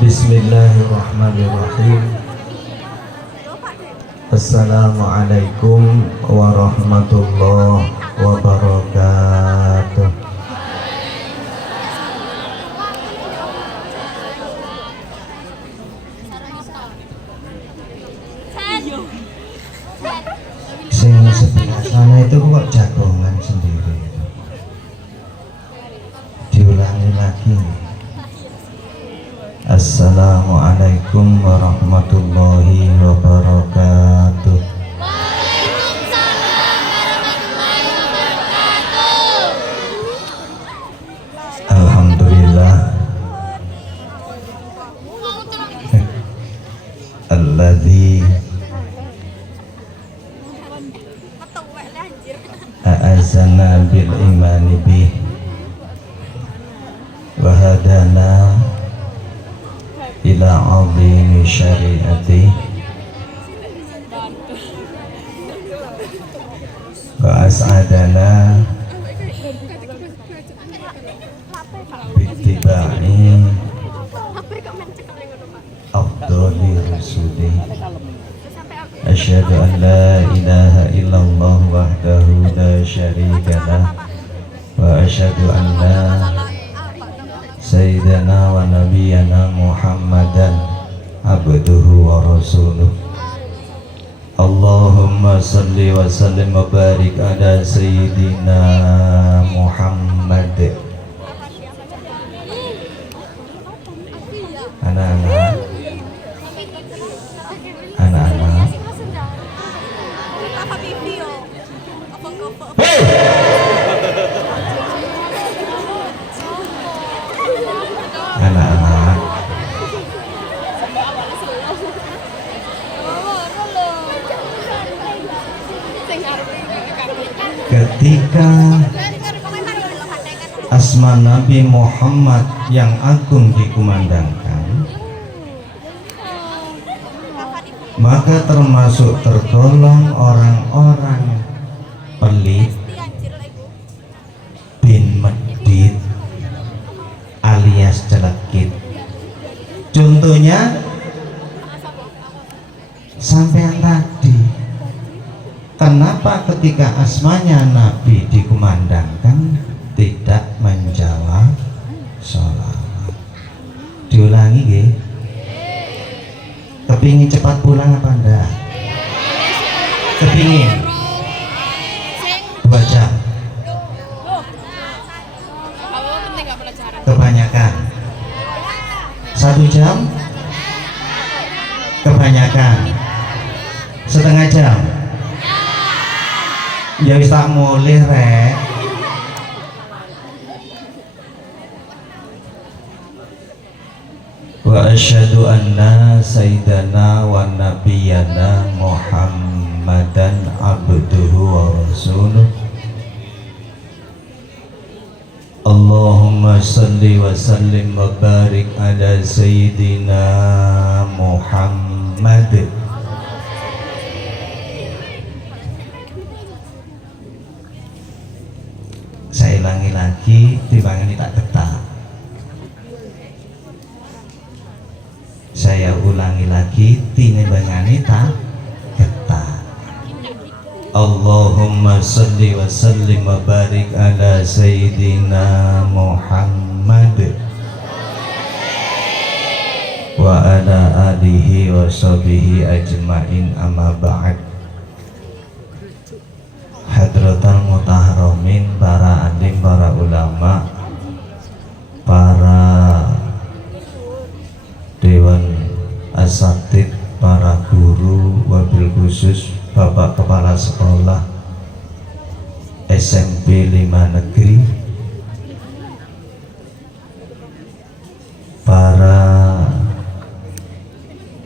Bismillahirrahmanirrahim. Assalamualaikum warahmatullahi wabarakatuh. Sing sebelah sana itu kok jagongan sendiri. Diulangi lagi. Assalamualaikum warahmatullahi wabarakatuh. Waalaikumsalam warahmatullahi wabarakatuh. Alhamdulillah alladzi a'azzana bil imani bih wa hadana ila azimi syariati wa as'adana bittiba'i afdali rusuli. Asyhadu an la ilaha illallah wahdahu la syarikalah wa asyhadu anna Sayyidina wa nabiyana Muhammadan abduhu wa rasuluh. Allahumma salli wa sallim wa barik ala Sayyidina Muhammad. Anak-anak, anak-anak, anak-anak, ketika asma Nabi Muhammad yang agung dikumandangkan, maka termasuk tergolong orang-orang pelit bin medit alias celekit. Contohnya sampean tadi, kenapa ketika asmanya Nabi dikumandangkan tidak menjawab sholawat? Diulangi nggih. Kepingin cepat pulang apa enggak? Kepingin 2 jam. Kebanyakan 1 jam. Kebanyakan setengah jam. Ya wis tak mulih rek. Wa asyhadu anna sayyidana wa nabiyana Muhammadan abduhu wa rasuluh. Allahumma salli wa sallim wa barik ala sayyidina Muhammad. Saya ulangi lagi, timbangane tak ketak. Saya ulangi lagi, timbangane tak ketak. Allahumma salli wa sallim wa barik ala sayyidina Muhammad wa ala alihi wa sahbihi ajma'in, amma ba'd. Hadratal mutahharomin, para alim, para ulama, para dewan asatid, para guru, wabil khusus Bapak Kepala Sekolah SMP 5 Negeri, para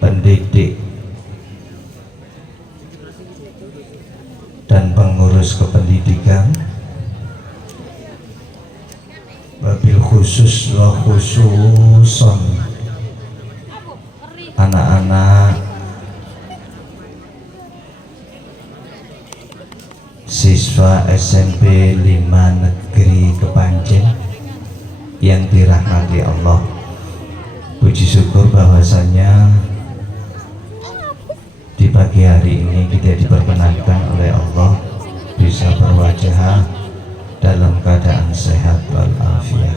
pendidik dan pengurus kependidikan, wabil khusus wa khususon anak-anak siswa SMP 5 Negeri Kepanjen yang dirahmati Allah. Puji syukur bahwasanya di pagi hari ini kita diperkenankan oleh Allah bisa berwajah dalam keadaan sehat walafiat.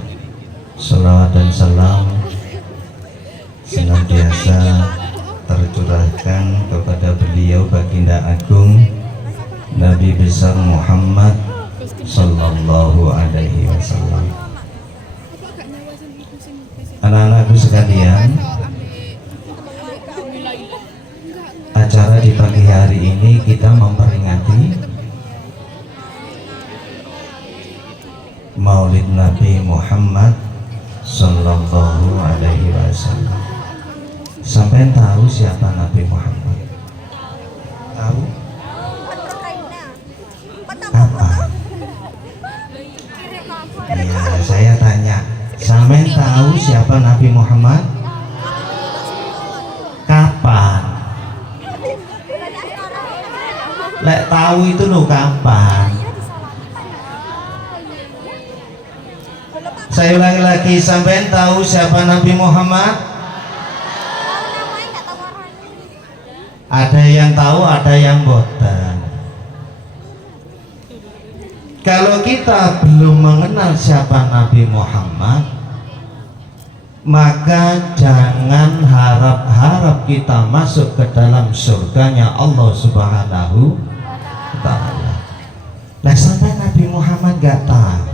Salawat dan salam senantiasa tercurahkan kepada beliau baginda agung Nabi besar Muhammad sallallahu alaihi wasallam. Anak-anakku sekalian, acara di pagi hari ini kita memperingati Maulid Nabi Muhammad sallallahu alaihi wasallam. Sampai tahu siapa Nabi Muhammad? Tahu? Apa? Ya, saya tanya. Sampai tahu siapa Nabi Muhammad? Kapan? Lek tahu itu lo kapan? Saya ulangi lagi, sampai tahu siapa Nabi Muhammad? Ada yang tahu, ada yang boten. Kalau kita belum mengenal siapa Nabi Muhammad, maka jangan harap-harap kita masuk ke dalam surganya Allah Subhanahu wa Ta'ala. Nah, sampai Nabi Muhammad gak tahu.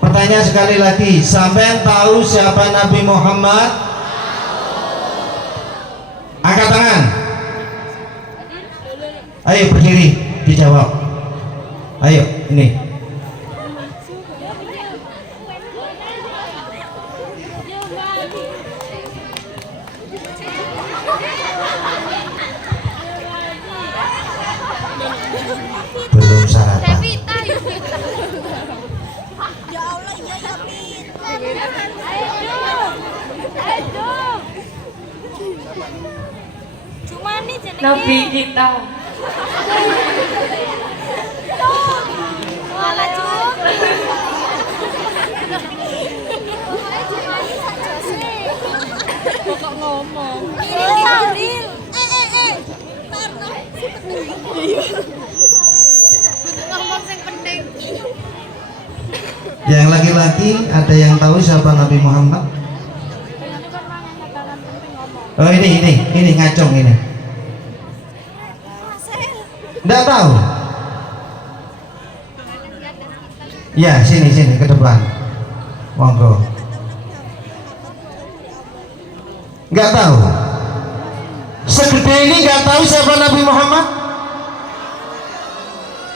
Pertanyaan sekali lagi, sampai tahu siapa Nabi Muhammad? Angkat tangan. Ayo berdiri, dijawab. Ayo, ini. Belum sarapan. Ya Allah, iya ya Min. Ayo. Cuma nih jenenge Nabi kita. Malah Cuk. Kok ngomong? Ini Saril. Karena ngomong yang penting. Yang laki-laki ada yang tahu siapa Nabi Muhammad? Oh ini ngacung ini. Enggak tahu? Ya, sini ke depan. Monggo. Enggak tahu? Segede ini enggak tahu siapa Nabi Muhammad?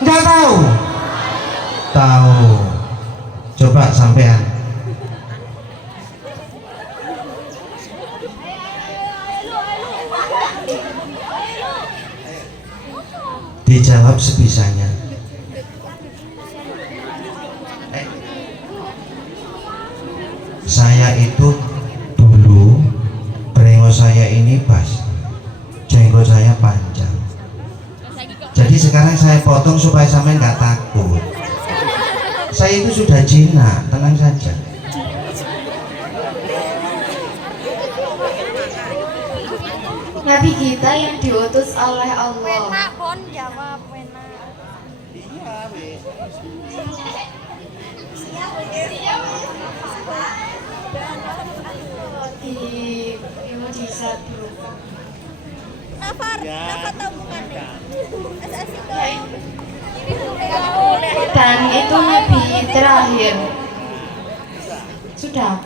Enggak tahu? Tahu. Coba sampean. Dijawab sebisanya. Saya itu dulu brengos saya ini pas, jenggot saya panjang. Jadi sekarang saya potong supaya sampean nggak takut. Saya itu sudah jinak, tenang saja. Nabi kita yang diutus oleh Allah. Penak pun jawab penak. Di mujizat berupa. Nafar tahu bukannya? Asasi Dan itu Nabi terakhir. Sudah.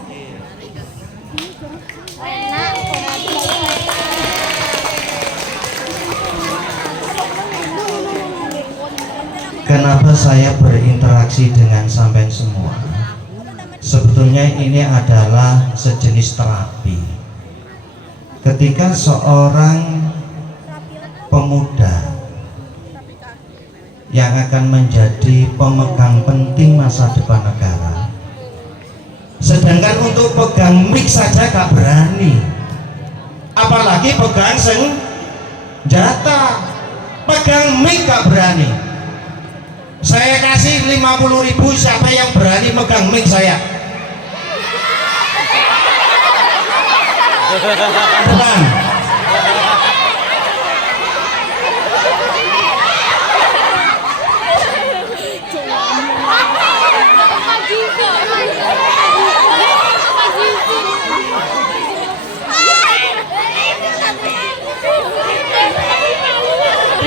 penak. Kenapa saya berinteraksi dengan sampean semua? Sebetulnya ini adalah sejenis terapi. Ketika seorang pemuda yang akan menjadi pemegang penting masa depan negara, sedangkan untuk pegang mic saja gak berani, apalagi pegang senjata, pegang mic gak berani. Saya kasih 50.000, siapa yang berani megang mic saya? Bukan.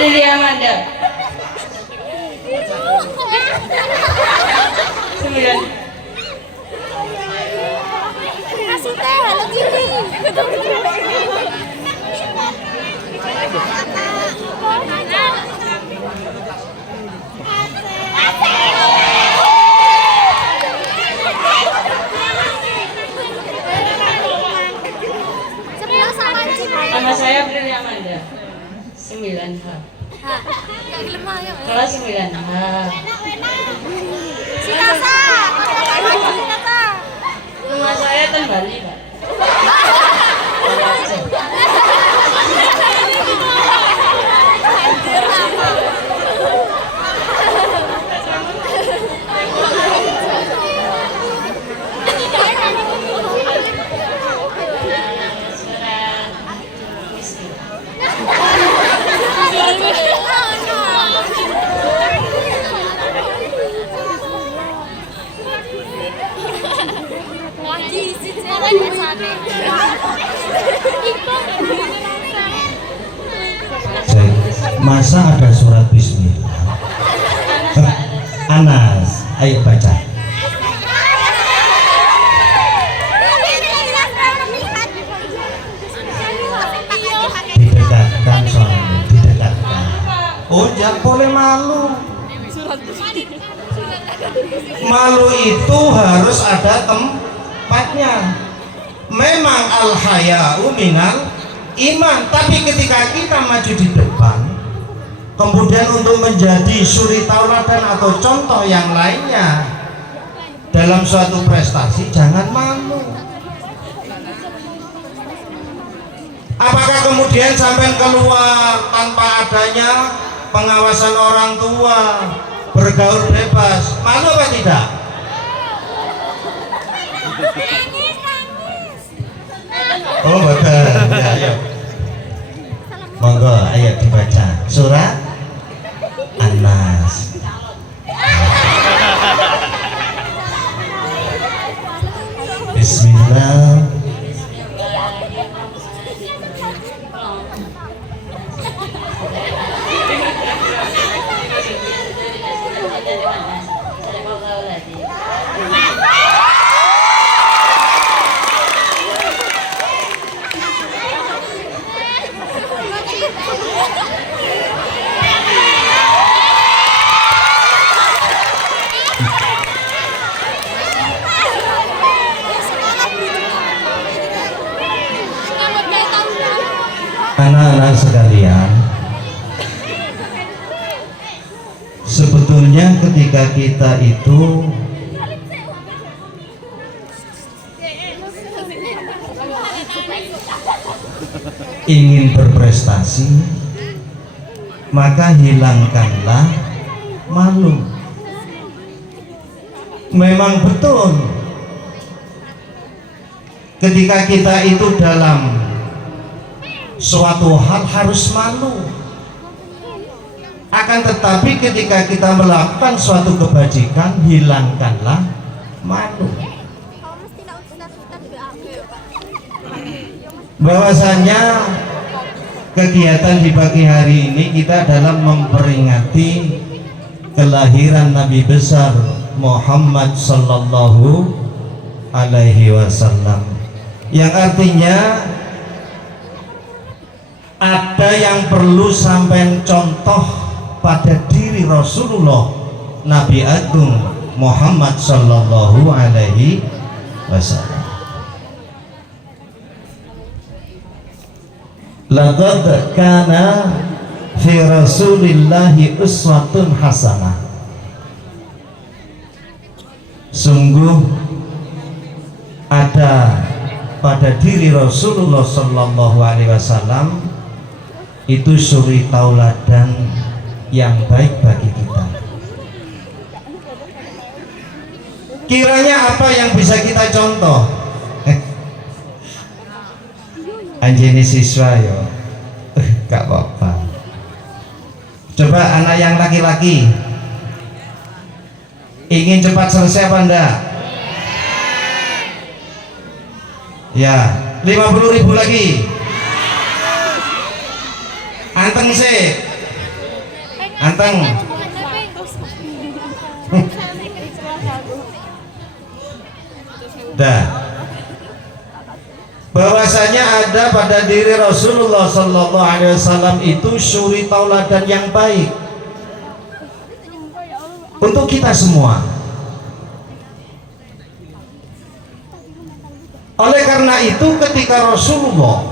Lili Amanda 9. Kasih teh, halo gini. Sebelah sama Cip. Nama saya Lili Amanda 9H. Kelas 9H. Si Kasa. Si Kasa. Rumah saya di Bali, Pak. Dari Aceh. Surat Miskin. Masa ada surat bismillah? Anas, ayo baca. Didekatkan soalnya, didekatkan. Oh, jangan boleh malu. Malu itu harus ada tempatnya. Memang al-haya'u minal iman, tapi ketika kita maju di depan, kemudian untuk menjadi suri tauladan atau contoh yang lainnya dalam suatu prestasi, jangan malu. Apakah kemudian sampai keluar tanpa adanya pengawasan orang tua, bergaul bebas, malu apa tidak? Oh betul, ya, ayo. Monggo, ayo dibaca surat An-Nas. Bismillah. Anak-anak sekalian, sebetulnya ketika kita itu ingin berprestasi, maka hilangkanlah malu. Memang betul, ketika kita itu dalam suatu hal harus malu. Akan tetapi ketika kita melakukan suatu kebajikan, hilangkanlah malu. Bahwasanya kegiatan di pagi hari ini kita dalam memperingati kelahiran Nabi besar Muhammad sallallahu alaihi wasallam, yang artinya ada yang perlu sampai contoh pada diri Rasulullah Nabi Agung Muhammad sallallahu alaihi wasallam. Laqad kana fi Rasulillahi uswatun hasanah. Sungguh ada pada diri Rasulullah sallallahu alaihi wasallam itu suri tauladan yang baik bagi kita. Kiranya apa yang bisa kita contoh? Anjini siswa yo. Gak apa-apa. Coba anak yang laki-laki ingin cepat selesai apa enggak? Ya, 50.000 lagi. Anteng sih. Anteng. Dah. Bahwasanya ada pada diri Rasulullah Sallallahu Alaihi Wasallam itu suri tauladan yang baik untuk kita semua. Oleh karena itu ketika Rasulullah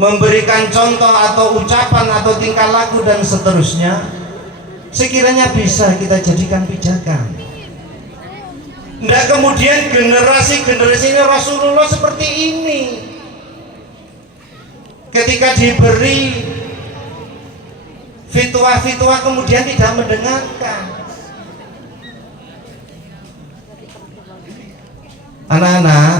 memberikan contoh atau ucapan atau tingkah laku dan seterusnya, sekiranya bisa kita jadikan pijakan. Nggak kemudian generasi-generasinya Rasulullah seperti ini. Ketika diberi fitwah-fitwah kemudian tidak mendengarkan. Anak-anak,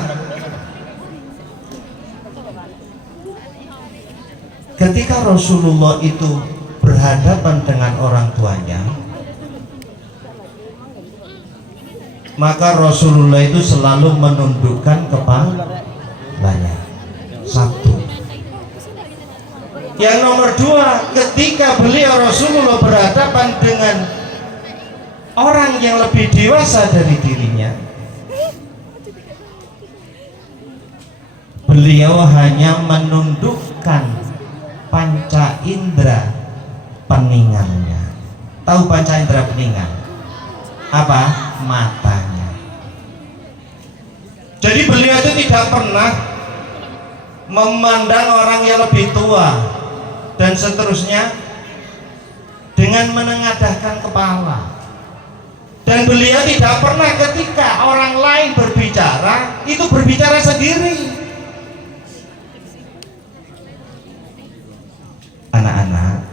ketika Rasulullah itu berhadapan dengan orang tuanya, maka Rasulullah itu selalu menundukkan kepalanya. Satu. Yang nomor dua, ketika beliau Rasulullah berhadapan dengan orang yang lebih dewasa dari dirinya, beliau hanya menundukkan panca indera peninggalnya. Tahu panca indera peninggal? Apa? Matanya. Jadi beliau itu tidak pernah memandang orang yang lebih tua dan seterusnya dengan menengadahkan kepala. Dan beliau tidak pernah ketika orang lain berbicara itu berbicara sendiri. Anak-anak,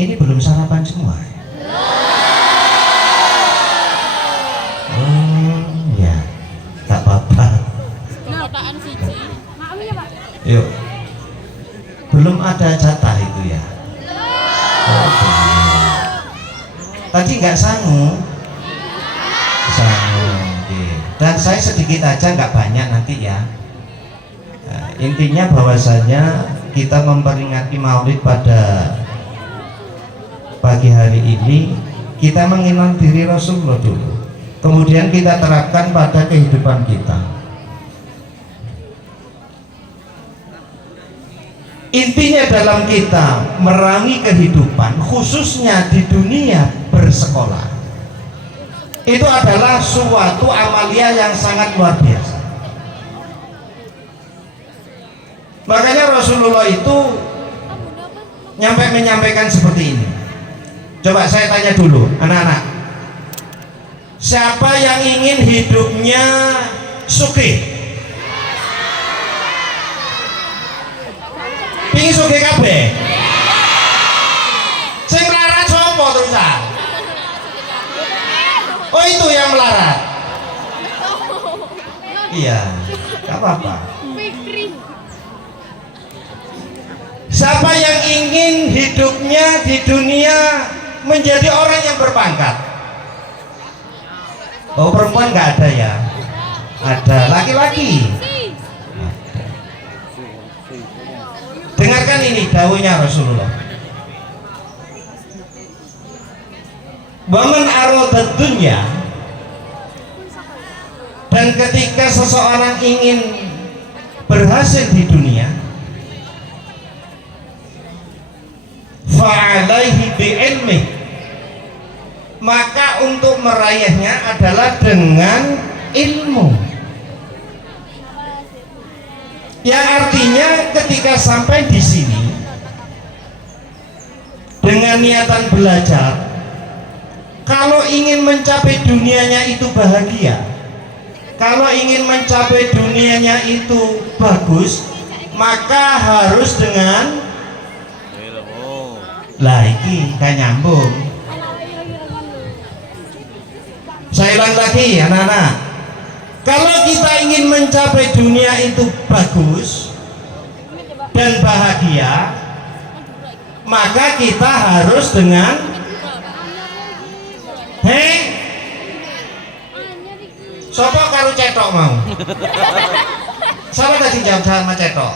ini belum sarapan semua. Oh ya, tak apa-apa. Yuk, belum ada jatah itu ya. Oh, tadi nggak sanggup. Dan saya sedikit aja, nggak banyak nanti ya. Nah, intinya bahwasanya kita memperingati Maulid pada pagi hari ini, kita mengenal diri Rasulullah dulu, kemudian kita terapkan pada kehidupan kita. Intinya dalam kita merangi kehidupan, khususnya di dunia bersekolah, itu adalah suatu amalia yang sangat luar biasa. Makanya Rasulullah itu menyampaikan seperti ini. Coba saya tanya dulu, anak-anak, siapa yang ingin hidupnya sugih? Pingin sugih kabeh? Sing melarat sapa terusan? Oh, itu yang melarat. Iya, gak apa-apa. Siapa yang ingin hidupnya di dunia menjadi orang yang berpangkat? Oh, perempuan nggak ada ya? Ada. Laki-laki? Dengarkan ini dawuhnya Rasulullah. Waman aradad dunya, dan ketika seseorang ingin berhasil di dunia, fa'alaihi bi'ilmi, maka untuk meraihnya adalah dengan ilmu. Yang artinya ketika sampai di sini dengan niatan belajar, kalau ingin mencapai dunianya itu bahagia, kalau ingin mencapai dunianya itu bagus, maka harus dengan lagi kan nyambung. Saya ulang lagi anak-anak, kalau kita ingin mencapai dunia itu bagus dan bahagia, maka kita harus dengan sopo karo cetok mau. Siapa tadi jawab sama cetok?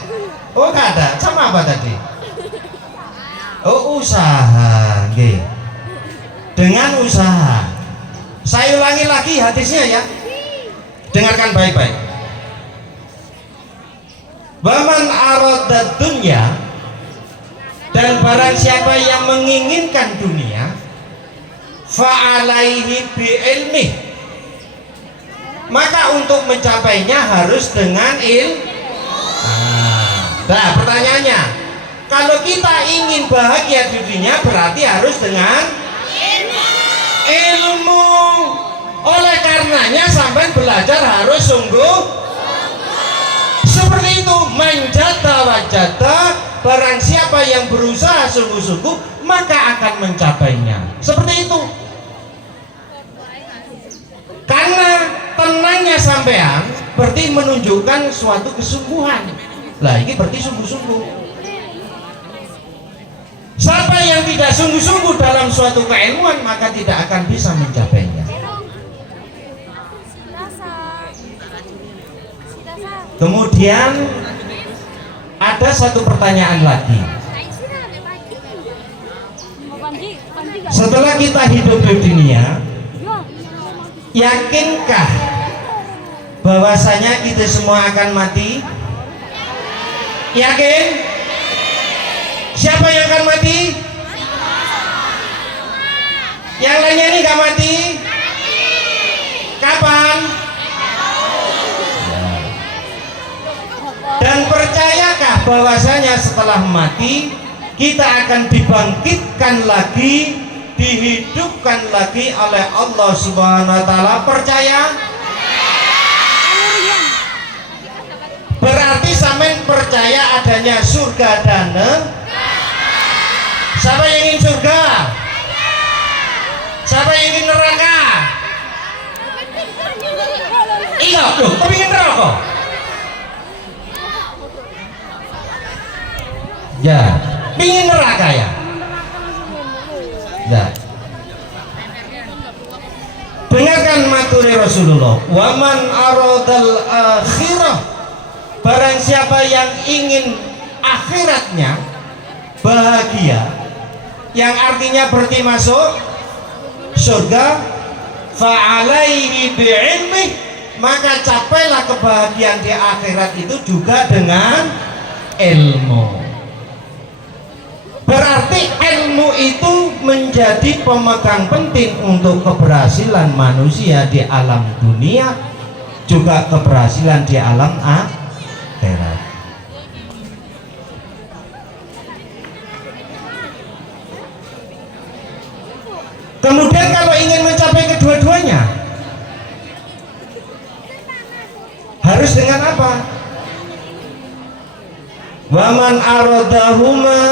Oh gak ada, sama apa tadi? Oh usaha, nggih. Dengan usaha. Saya ulangi lagi hadisnya ya. Dengarkan baik-baik. Waman aradad dunya, dan barang siapa yang menginginkan dunia, fa'alaihi bi'ilmi, maka untuk mencapainya harus dengan Nah, pertanyaannya, kalau kita ingin bahagia di dunia berarti harus dengan ilmu. Oleh karenanya sampai belajar harus sungguh. Seperti itu, manjata wajata, barang siapa yang berusaha sungguh-sungguh maka akan mencapainya. Seperti itu. Karena tenangnya sampean berarti menunjukkan suatu kesungguhan. Lah ini berarti sungguh-sungguh. Siapa yang tidak sungguh-sungguh dalam suatu keilmuan maka tidak akan bisa mencapainya. Kemudian ada satu pertanyaan lagi. Setelah kita hidup di dunia, yakinkah bahwasanya kita semua akan mati? Yakin? Siapa yang akan mati? Yang lainnya ini gak mati? Kapan? Dan percayakah bahwasanya setelah mati kita akan dibangkitkan lagi, dihidupkan lagi oleh Allah Subhanahu wa taala? Percaya? Berarti sampean percaya adanya surga dan siapa yang ingin surga? Siapa yang ingin neraka? Iya, loh, kok ingin neraka? Ya, ingin neraka ya? Ya. Dengarkan maturi Rasulullah. Waman aradal akhirah, barang siapa yang ingin akhiratnya bahagia, yang artinya berarti masuk surga, fa'alaihi bi'ilmi, maka capailah kebahagiaan di akhirat itu juga dengan ilmu. Berarti ilmu itu menjadi pemegang penting untuk keberhasilan manusia di alam dunia, juga keberhasilan di alam akhirat. Kemudian kalau ingin mencapai kedua-duanya, harus dengan apa? Waman aradahuma,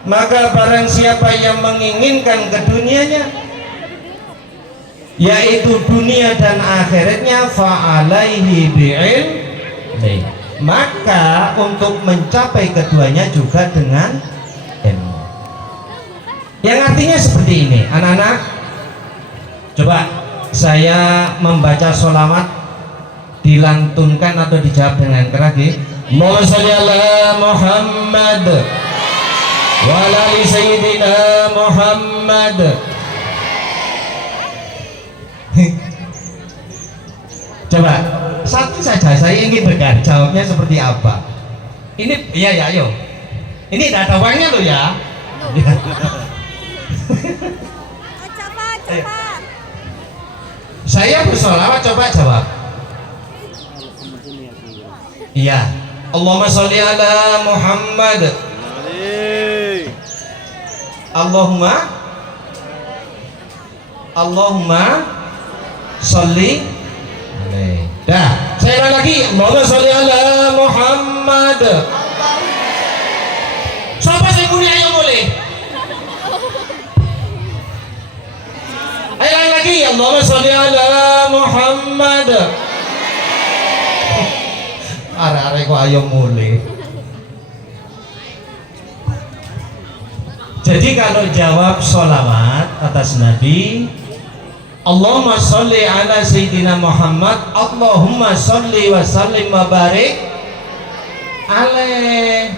maka barang siapa yang menginginkan kedunianya, yaitu dunia dan akhiratnya, fa'alaihi bi'ilmi, maka untuk mencapai keduanya juga dengan ilmu. Yang artinya seperti ini, anak-anak, coba saya membaca sholawat, dilantunkan atau dijawab dengan keras. Allahumma sholli ala Muhammad wa ala ali sayyidina Muhammad. Coba satu saja, saya ingin dengar jawabnya seperti apa. Ini iya ya, ayo. Ini tidak ada uangnya loh ya. Coba. Saya bersolawat, coba jawab. Iya. Allahumma sholli ala Muhammad. Allahumma sholli. Dah, saya ulang lagi. Allahumma sholli ala Muhammad. Siapa sih muni, ayo boleh. Ayo lagi. Allahumma sholli ala Muhammad. Arek-arek kok ayo mulai. Jadi kalau jawab sholawat atas Nabi, Allahumma sholli ala Sayyidina Muhammad, Allahumma sholli wa sallim wa barik alaih.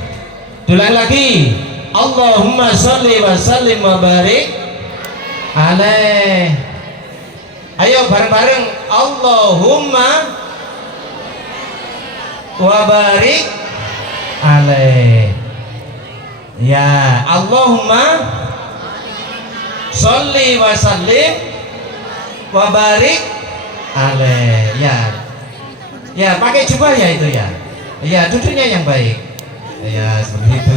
Ulang lagi, Allahumma sholli wa sallim wa barik alaih. Ayo bareng-bareng, Allahumma wa barik alaih. Ya, Allahumma sholli wa sallim wa barik alaih. Ya, ya pakai jubah ya itu ya. Ya, duduknya yang baik. Ya, seperti itu.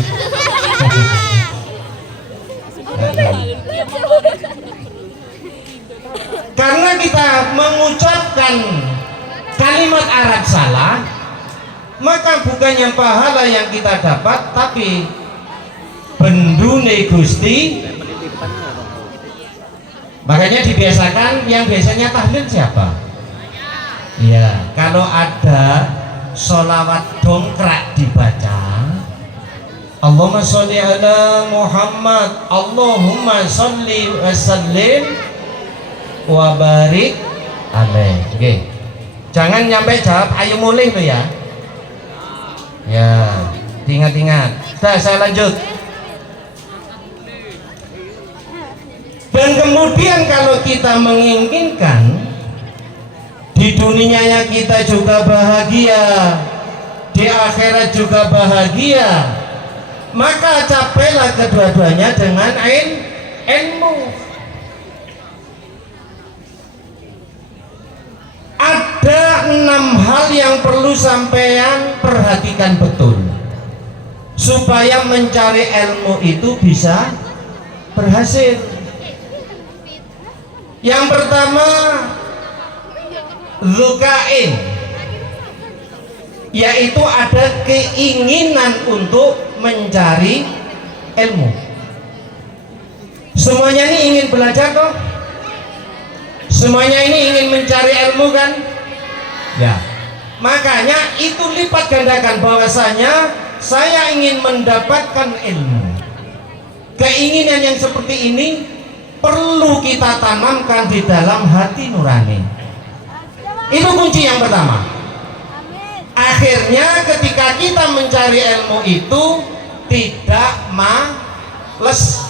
Karena kita mengucapkan kalimat Arab salah, maka bukannya pahala yang kita dapat, tapi bendune Gusti. Makanya dibiasakan, yang biasanya tahlil siapa? Ya, kalau ada sholawat dongkrak dibaca, Allahumma sholli ala Muhammad, Allahumma sholli wa sallim wa barik alaih. Oke, jangan nyampe jawab ayo mulih lo ya. Ya, ingat-ingat. Sudah, saya lanjut. Dan kemudian kalau kita menginginkan di dunianya kita juga bahagia, di akhirat juga bahagia, maka capailah kedua-duanya dengan ilmu. Ada 6 hal yang perlu sampean perhatikan betul supaya mencari ilmu itu bisa berhasil. Yang pertama, zukain, yaitu ada keinginan untuk mencari ilmu. Semuanya ini ingin belajar toh? Semuanya ini ingin mencari ilmu kan? Ya. Makanya itu lipat gandakan bahwasanya saya ingin mendapatkan ilmu. Keinginan yang seperti ini perlu kita tanamkan di dalam hati nurani. Itu kunci yang pertama. Akhirnya ketika kita mencari ilmu itu tidak males,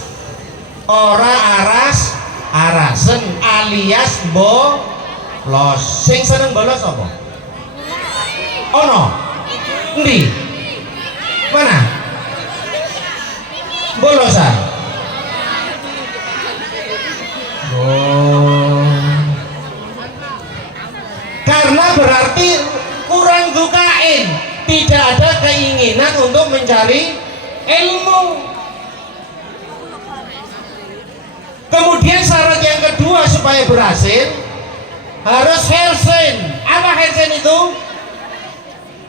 ora aras arasen alias bolos. Sing seneng bolos apa? Ono? Endi? Mana? Bolosan? Oh. Karena berarti kurang zukain, tidak ada keinginan untuk mencari ilmu. Kemudian syarat yang kedua supaya berhasil harus helsen. Apa helsen itu?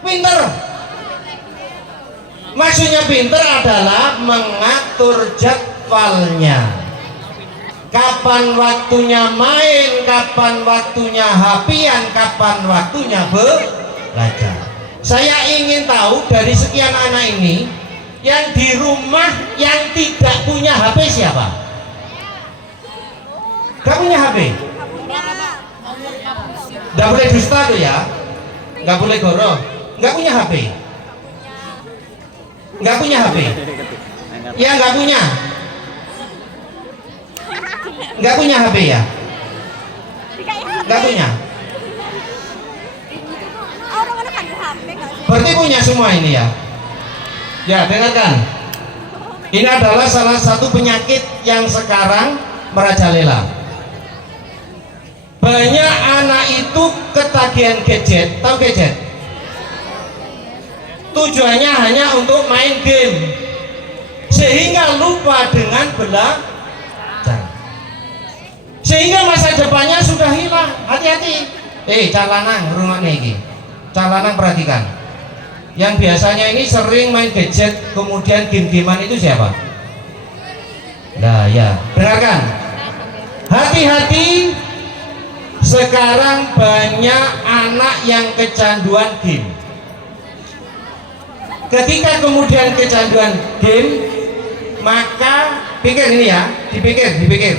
Pinter. Maksudnya pinter adalah mengatur jadwalnya. Kapan waktunya main, kapan waktunya hapian, kapan waktunya belajar. Saya ingin tahu dari sekian anak ini, yang di rumah yang tidak punya HP siapa? Gak punya HP? Gak boleh dusta tuh ya. Gak boleh goroh. Gak punya HP? Gak punya HP? Ya gak punya. Gak punya HP ya? Gak punya. Berarti punya semua ini ya. Ya, dengarkan. Ini adalah salah satu penyakit yang sekarang merajalela. Banyak anak itu ketagihan gadget. Tahu gadget? Tujuannya hanya untuk main game, sehingga lupa dengan belajar, sehingga masa depannya sudah hilang. Hati-hati. Calanang rumah nih, calanang perhatikan. Yang biasanya ini sering main gadget kemudian game-gamean itu siapa? Nah ya, dengarkan. Hati-hati Sekarang banyak anak yang kecanduan game. Ketika kemudian kecanduan game, maka pikir ini ya, dipikir.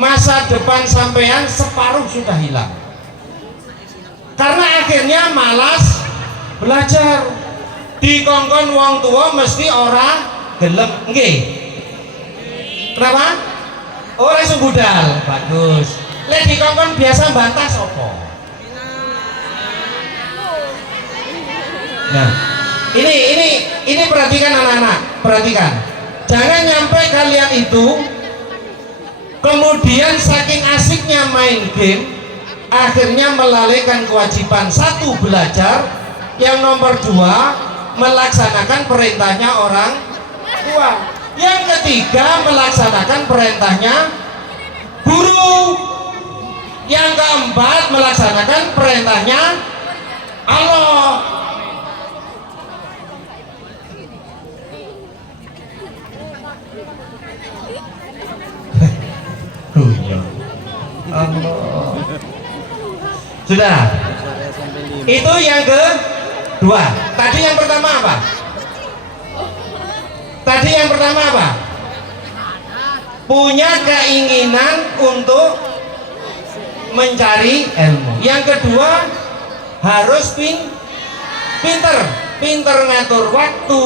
Masa depan sampean separuh sudah hilang. Karena akhirnya malas belajar. Dikongkon wong tua mesti ora gelem nggih. Kenapa? Ora iso budal. Bagus. Lek dikongkon biasa bantah sapa? Nah, ini perhatikan anak-anak, perhatikan. Jangan nyampe kalian itu kemudian saking asiknya main game akhirnya melalaikan kewajiban satu belajar, yang nomor dua melaksanakan perintahnya orang tua, yang ketiga melaksanakan perintahnya guru, yang keempat melaksanakan perintahnya Allah. Allah. Sudah. Itu yang kedua. Tadi yang pertama apa? Punya keinginan untuk mencari ilmu. Yang kedua harus pinter ngatur waktu.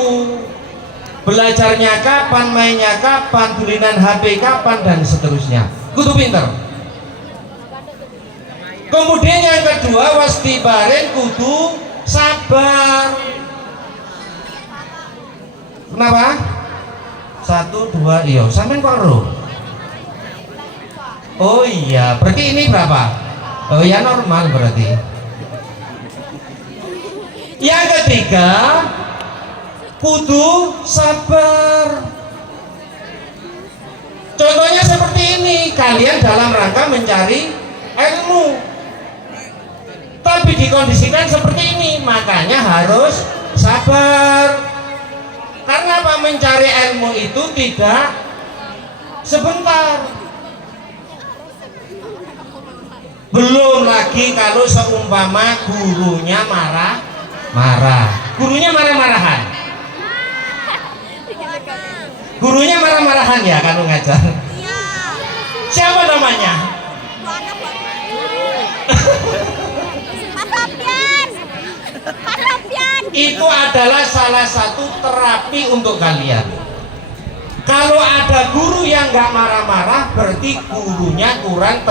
Belajarnya kapan, mainnya kapan, bulinan HP kapan, dan seterusnya. Kudu pinter. Kemudian yang kedua wasdibaren, kudu sabar. Kenapa? 1, 2, iya sampean kok ro? Oh iya, berarti ini berapa? Oh ya normal berarti. Yang ketiga kudu sabar. Contohnya seperti ini, kalian dalam rangka mencari ilmu, tapi dikondisikan seperti ini, makanya harus sabar. Karena apa? Mencari ilmu itu tidak sebentar. Belum lagi kalau seumpama gurunya marah-marahan. Gurunya marah-marahan ya kalau ngajar. Siapa namanya? Itu adalah salah satu terapi untuk kalian. Kalau ada guru yang nggak marah-marah, berarti gurunya kurang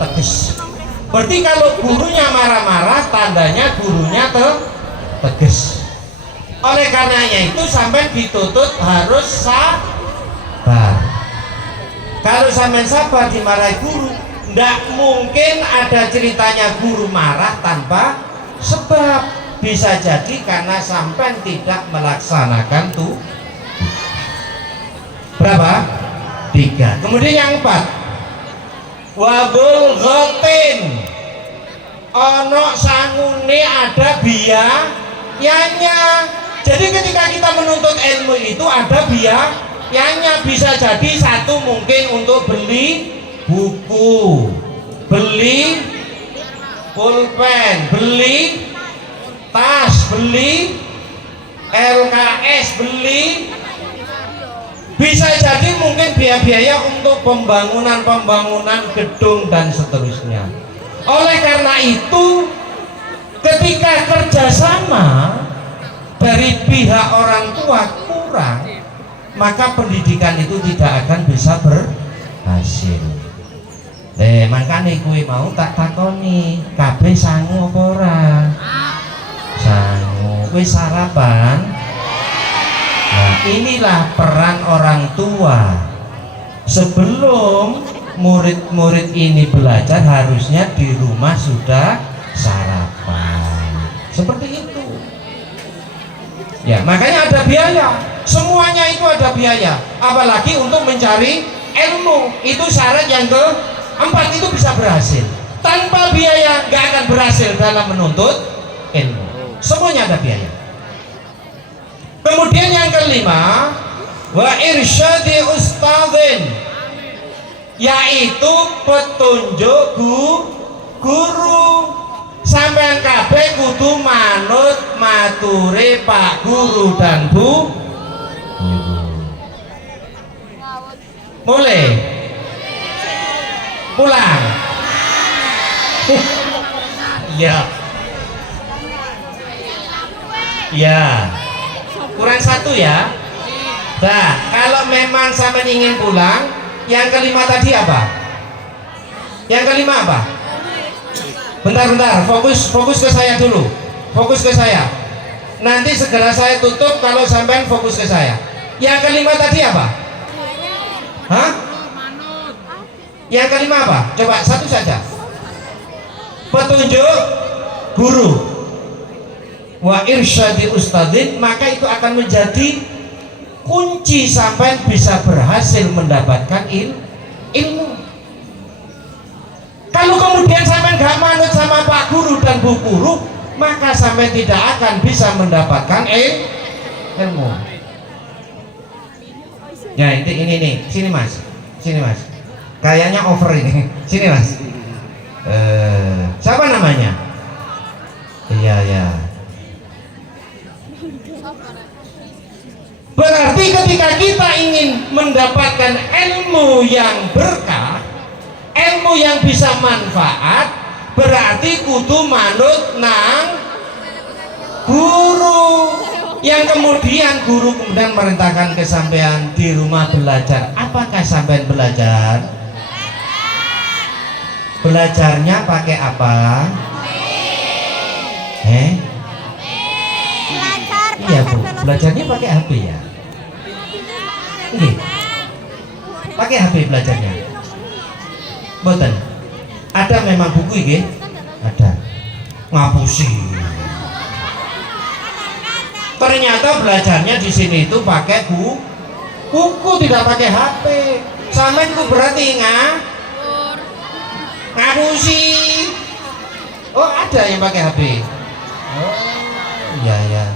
tegas. Berarti kalau gurunya marah-marah, tandanya gurunya tegas. Oleh karenanya itu sampai dituntut harus sabar. Kalau sampai sabar dimarahi guru, nggak mungkin ada ceritanya guru marah tanpa sebab. Bisa jadi karena sampai tidak melaksanakan tuh. Berapa? 3. Kemudian yang 4, wabul ghotin, ono sangune ada biayanya. Jadi ketika kita menuntut ilmu itu ada biayanya. Bisa jadi satu mungkin untuk beli buku, beli pulpen, beli tas, beli LKS, beli. Bisa jadi mungkin biaya-biaya untuk pembangunan gedung dan seterusnya. Oleh karena itu ketika kerjasama dari pihak orang tua kurang, maka pendidikan itu tidak akan bisa berhasil. Makanya kue mau tak takoni kabeh sangu apa ora? Sangu. Wis sarapan? Nah, inilah peran orang tua. Sebelum murid-murid ini belajar, harusnya di rumah sudah sarapan. Seperti itu. Ya, makanya ada biaya. Semuanya itu ada biaya. Apalagi untuk mencari ilmu. Itu syarat yang keempat, itu bisa berhasil. Tanpa biaya nggak akan berhasil dalam menuntut ilmu. Semuanya ada biaya. Kemudian yang kelima, wa irsyadi ustadzin, yaitu petunjuk guru. Sampean kabeh kudu manut mature Pak Guru dan Bu Guru. Mulai pulang. Iya. Iya. Kurang satu ya. Nah, kalau memang sampean ingin pulang, yang kelima tadi apa? Yang kelima apa? Bentar, fokus ke saya dulu. Fokus ke saya. Nanti segera saya tutup kalau sampean fokus ke saya. Yang kelima tadi apa? Hah? Yang kelima apa? Coba satu saja. Petunjuk guru. Wa irsyadi ustadzin, maka itu akan menjadi kunci sampean bisa berhasil mendapatkan ilmu. Kalau kemudian sampai nggak manut sama Pak Guru dan Bu Guru, maka sampai tidak akan bisa mendapatkan ilmu. Ya ini nih, sini mas, kayaknya over ini, sini mas. Siapa namanya? Iya. Berarti ketika kita ingin mendapatkan ilmu yang berkah, ilmu yang bisa manfaat, berarti kudu manut nang guru. Yang kemudian guru kemudian merintahkan ke sampean di rumah belajar. Apakah sampean belajar? Belajarnya pakai apa? Iya Bu, belajarnya pakai HP ya? Nggih. Pakai HP belajarnya? Boten. Ada memang buku iki? Ada. Ngapusi. Ternyata belajarnya di sini itu pakai buku, tidak pakai HP. Sama itu berarti ngapusi. Oh, ada yang pakai HP. Oh, iya.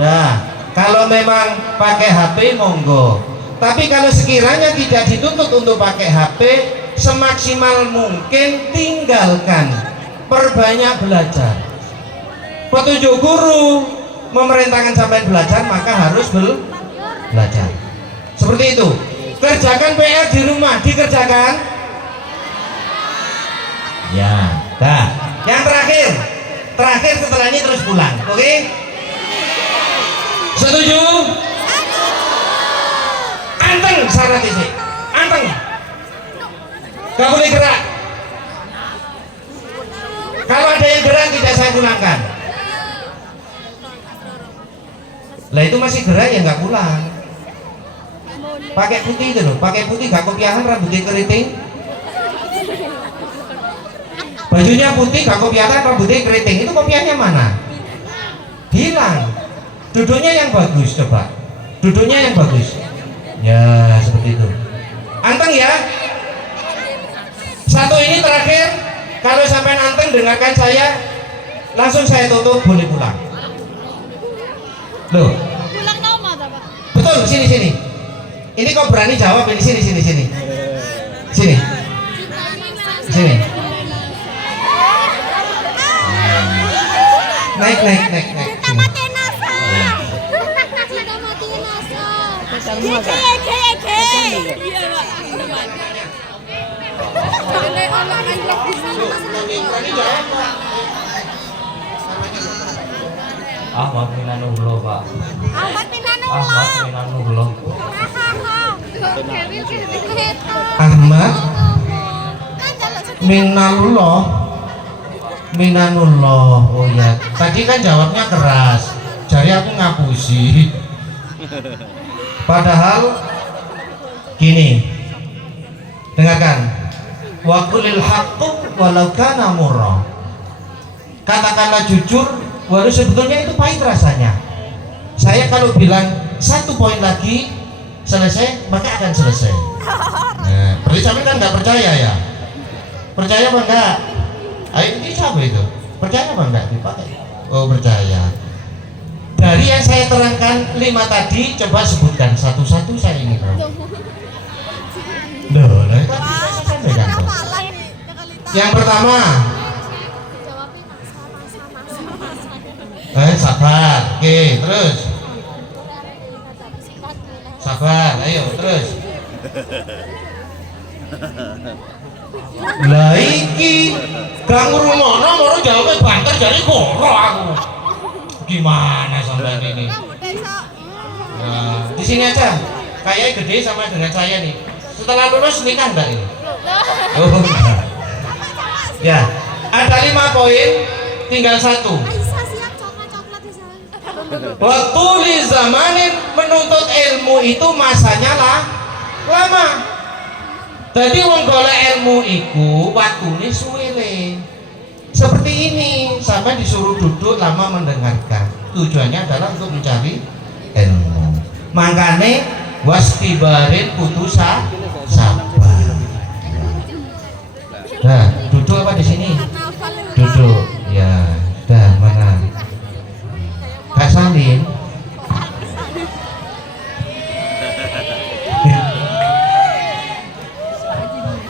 Nah, kalau memang pakai HP monggo. Tapi kalau sekiranya tidak dituntut untuk pakai HP, semaksimal mungkin tinggalkan, perbanyak belajar. Petunjuk guru memerintahkan sampai belajar, maka harus belajar. Seperti itu. Kerjakan PR di rumah, dikerjakan. Ya, dah. Yang terakhir setelah ini terus pulang, oke? Setuju? Anteng syarat isi, anteng. Gak boleh gerak. Kalau ada yang gerak tidak saya pulangkan. Lah itu masih gerak ya nggak pulang. Pakai putih itu loh, pakai putih gak kopiahan, rambutnya keriting. Bajunya putih gak kopiahan, rambutnya keriting. Itu kopiahnya mana? Hilang. Duduknya yang bagus, coba. Duduknya yang bagus. Ya seperti itu. Anteng ya. Satu ini terakhir. Kalau sampai anteng dengarkan saya, langsung saya tutup, boleh pulang. Loh. Pulang nomor apa? Betul, sini. Ini kok berani jawab ini, sini. Sini. Naik. Kita mati nasa. Kita mati nasa. Iya, Pak. Ahmad Minanullah Pak. Ahmad Minanullah. Ahmad Minanullah. Ahmad Minanullah. Oh ya, tadi kan jawabnya keras. Jadi aku ngapusi. Padahal gini. Dengarkan. Wa qulil haqqu walau kana murra. Katakanlah jujur, walau sebetulnya itu pahit rasanya. Saya kalau bilang 1 poin lagi selesai, maka akan selesai. Nah, berarti sampai kan nggak percaya ya? Percaya apa enggak? Ayo ini siapa itu? Percaya apa enggak dipakai? Oh percaya. Dari yang saya terangkan 5 tadi, coba sebutkan satu-satu saya ingin tahu. Loh, itu Yanto. Malah nih, kali Yang pertama, jawabin masa. sabar. Oke, terus. Sabar, ayo terus. Lah iki gak ngurungono moro jawabnya banter jadi goro aku. Gimana sampean ini? Nah, di sini aja. Kayaknya gede sama dengan saya nih. Setelah lulus nikah enggak ini? Oh, enggak. Ya, ada 5 poin, tinggal 1. Aisyah siap coklat di sana. Waktu li zamanin menuntut ilmu itu masanya lah lama. Jadi wong golek ilmu iku waktune suwele. Seperti ini, sampai disuruh duduk lama mendengarkan. Tujuannya adalah untuk mencari ilmu. Makanya wastibarin putusa sabar. Nah, duduk apa di sini? Duduk. Ya, dah mana? Kak Salin.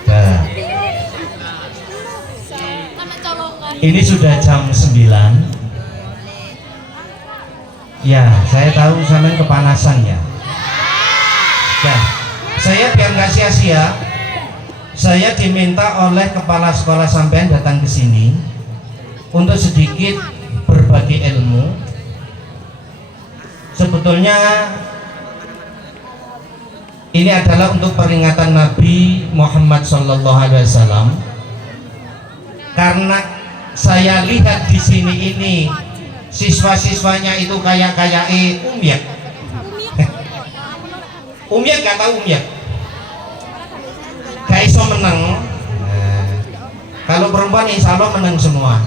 Dah. Ini sudah jam 9. Ya, saya tahu sampean kepanasan ya. Nah, saya biar nggak sia-sia, saya diminta oleh kepala sekolah sampean datang ke sini untuk sedikit berbagi ilmu. Sebetulnya ini adalah untuk peringatan Nabi Muhammad SAW. Karena saya lihat di sini ini siswa-siswanya itu kayak umyak. Umyak gak tahu umyak? Gak iso menang. Kalau perempuan insya Allah menang semua.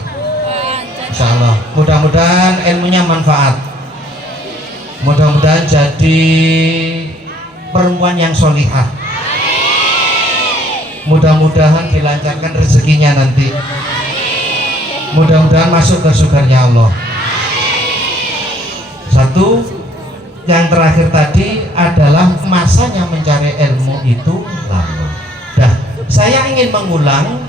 Insya Allah. Mudah-mudahan ilmunya manfaat. Mudah-mudahan jadi perempuan yang solihah. Mudah-mudahan dilancarkan rezekinya nanti. Mudah-mudahan masuk ke surganya Allah. Satu, yang terakhir tadi adalah masanya mencari ilmu itu lama. Dah, saya ingin mengulang.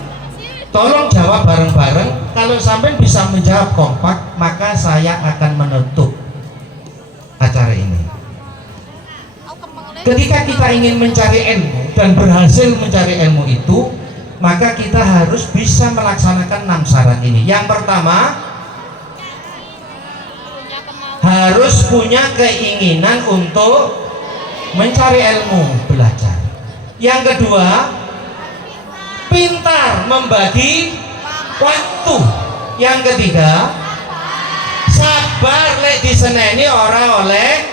Tolong jawab bareng-bareng. Kalau sampai bisa menjawab kompak, maka saya akan menutup acara ini. Ketika kita ingin mencari ilmu dan berhasil mencari ilmu itu, maka kita harus bisa melaksanakan 6 syarat ini. Yang pertama, harus punya keinginan untuk mencari ilmu, belajar. Yang kedua, pintar membagi waktu. Yang ketiga, sabar lek diseneni ora oleh.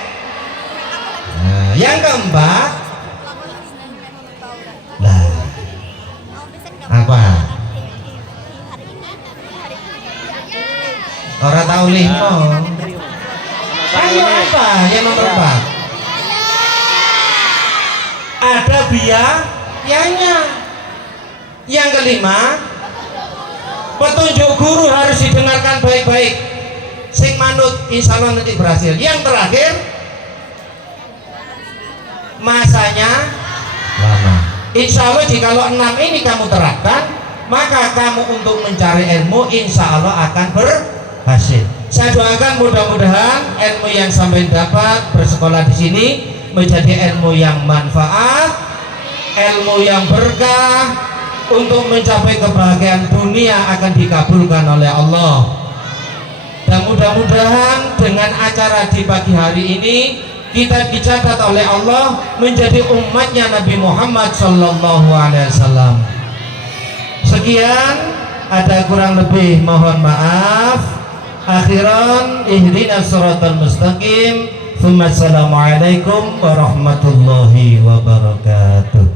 Nah, yang keempat, lah apa? Orang tahu limo. Ayo apa? Yang nomor 4. Ada biayanya. Yang kelima, petunjuk guru harus didengarkan baik-baik. Sing manut insya Allah nanti berhasil. Yang terakhir, masanya lama. Insya Allah jikalau 6 ini kamu terapkan, maka kamu untuk mencari ilmu insya Allah akan berhasil. Saya doakan mudah-mudahan ilmu yang sampai dapat bersekolah di sini menjadi ilmu yang manfaat, ilmu yang berkah, untuk mencapai kebahagiaan dunia akan dikabulkan oleh Allah. Dan mudah-mudahan dengan acara di pagi hari ini kita dicatat oleh Allah menjadi umatnya Nabi Muhammad SAW. Sekian, ada kurang lebih mohon maaf. Akhiran ihdinas siratal mustaqim. Assalamualaikum warahmatullahi wabarakatuh.